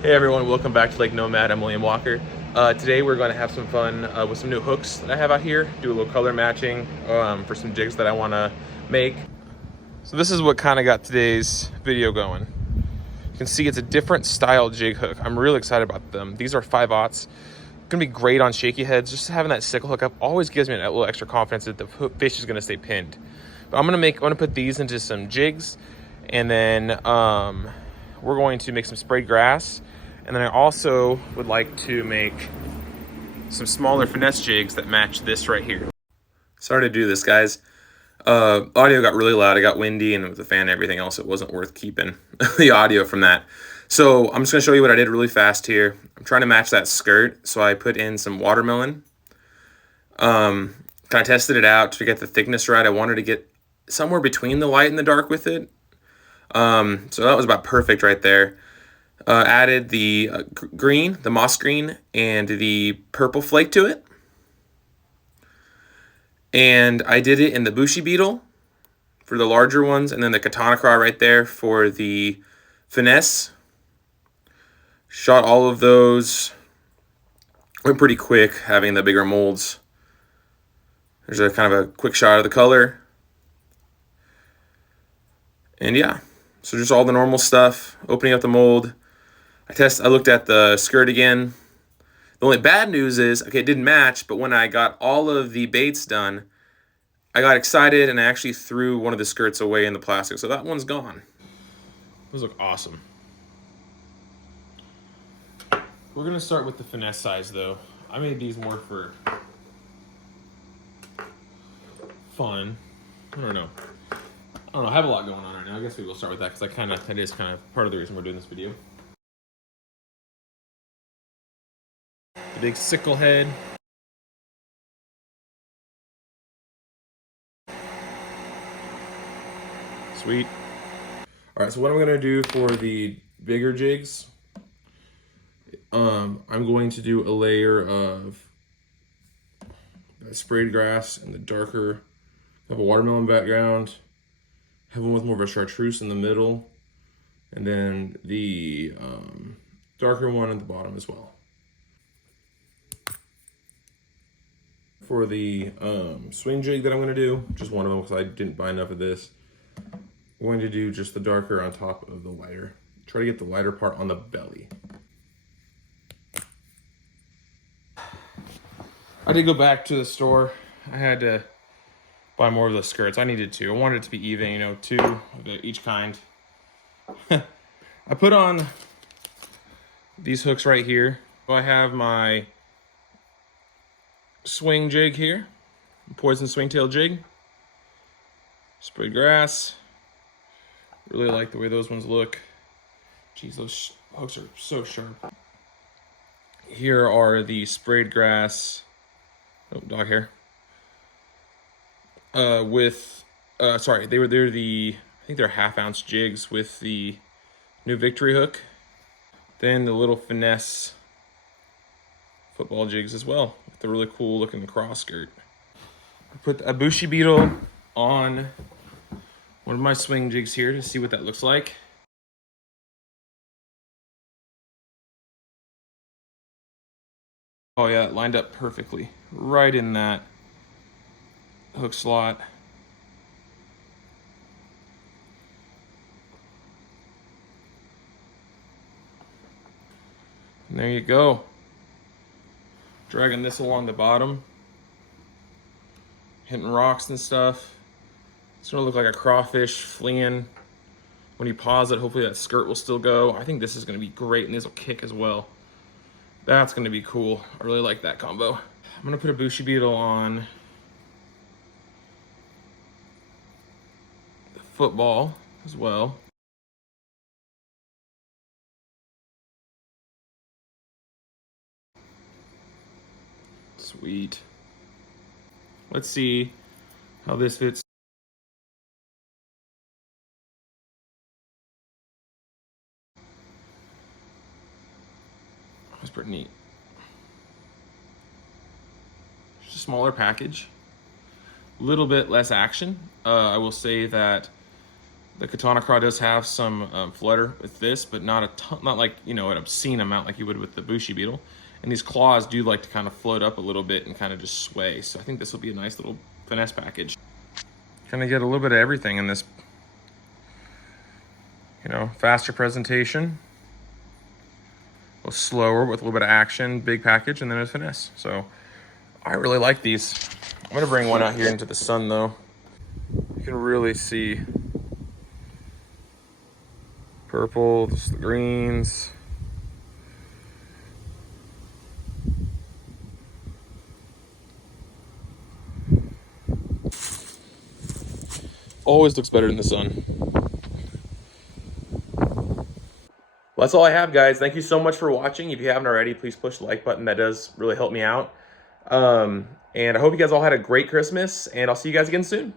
Hey everyone, welcome back to Lake Nomad. I'm William Walker. Today we're going to have some fun with some new hooks that I have out here. Do a little color matching for some jigs that I want to make. So this is what kind of got today's video going. You can see it's a different style jig hook. I'm really excited about them. These are 5/0. Gonna be great on shaky heads. Just having that sickle hook up always gives me a little extra confidence that the fish is gonna stay pinned. But I'm gonna put these into some jigs, and then we're going to make some sprayed grass. And then I also would like to make some smaller finesse jigs that match this right here. Sorry to do this, guys. Audio got really loud. It got windy, and with the fan and everything else, it wasn't worth keeping the audio from that. So I'm just going to show you what I did really fast here. I'm trying to match that skirt, so I put in some watermelon. Kind of tested it out to get the thickness right. I wanted to get somewhere between the light and the dark with it. So that was about perfect right there. Added the green, the moss green, and the purple flake to it. And I did it in the bushy beetle for the larger ones, and then the katana craw right there for the finesse. Shot all of those. Went pretty quick having the bigger molds. There's a kind of a quick shot of the color. And yeah, so just all the normal stuff. Opening up the mold. I looked at the skirt again. The only bad news is, okay, it didn't match, but when I got all of the baits done, I got excited and I actually threw one of the skirts away in the plastic, so that one's gone. Those look awesome. We're gonna start with the finesse size though. I made these more for fun. I don't know. I have a lot going on right now. I guess we will start with that because that is kind of part of the reason we're doing this video. The big sickle head. Sweet. All right, so what I'm gonna do for the bigger jigs, I'm going to do a layer of sprayed grass and the darker, have a watermelon background, have one with more of a chartreuse in the middle, and then the darker one at the bottom as well. For the swing jig that I'm going to do, just one of them because I didn't buy enough of this, I'm going to do just the darker on top of the lighter. Try to get the lighter part on the belly. I did go back to the store. I had to buy more of the skirts. I needed to. I wanted it to be even, you know, 2 of each kind. I put on these hooks right here. So I have my swing jig here, poison swingtail jig, sprayed grass. Really like the way those ones look. Geez, those hooks are so sharp. Here are the sprayed grass, oh, dog hair. They're the, I think they're 1/2 ounce jigs with the new Victory hook. Then the little finesse football jigs as well, with the really cool looking cross skirt. I put a bushy beetle on one of my swing jigs here to see what that looks like. Oh yeah, it lined up perfectly, right in that hook slot. And there you go. Dragging this along the bottom, hitting rocks and stuff. It's gonna look like a crawfish fleeing. When you pause it, hopefully that skirt will still go. I think this is gonna be great, and this will kick as well. That's gonna be cool. I really like that combo. I'm gonna put a bushy beetle on the football as well. Sweet. Let's see how this fits. That's pretty neat. Just a smaller package. A little bit less action. I will say that The Katana Craw does have some flutter with this, but not a ton, not like, you know, an obscene amount like you would with the Bushi beetle. And these claws do like to kind of float up a little bit and kind of just sway. So I think this will be a nice little finesse package. Kind of get a little bit of everything in this, you know, faster presentation, a little slower with a little bit of action, big package, and then a finesse. So I really like these. I'm gonna bring one out here into the sun though. You can really see purples, the greens. Always looks better in the sun. Well, that's all I have, guys. Thank you so much for watching. If you haven't already, please push the like button. That does really help me out. And I hope you guys all had a great Christmas, and I'll see you guys again soon.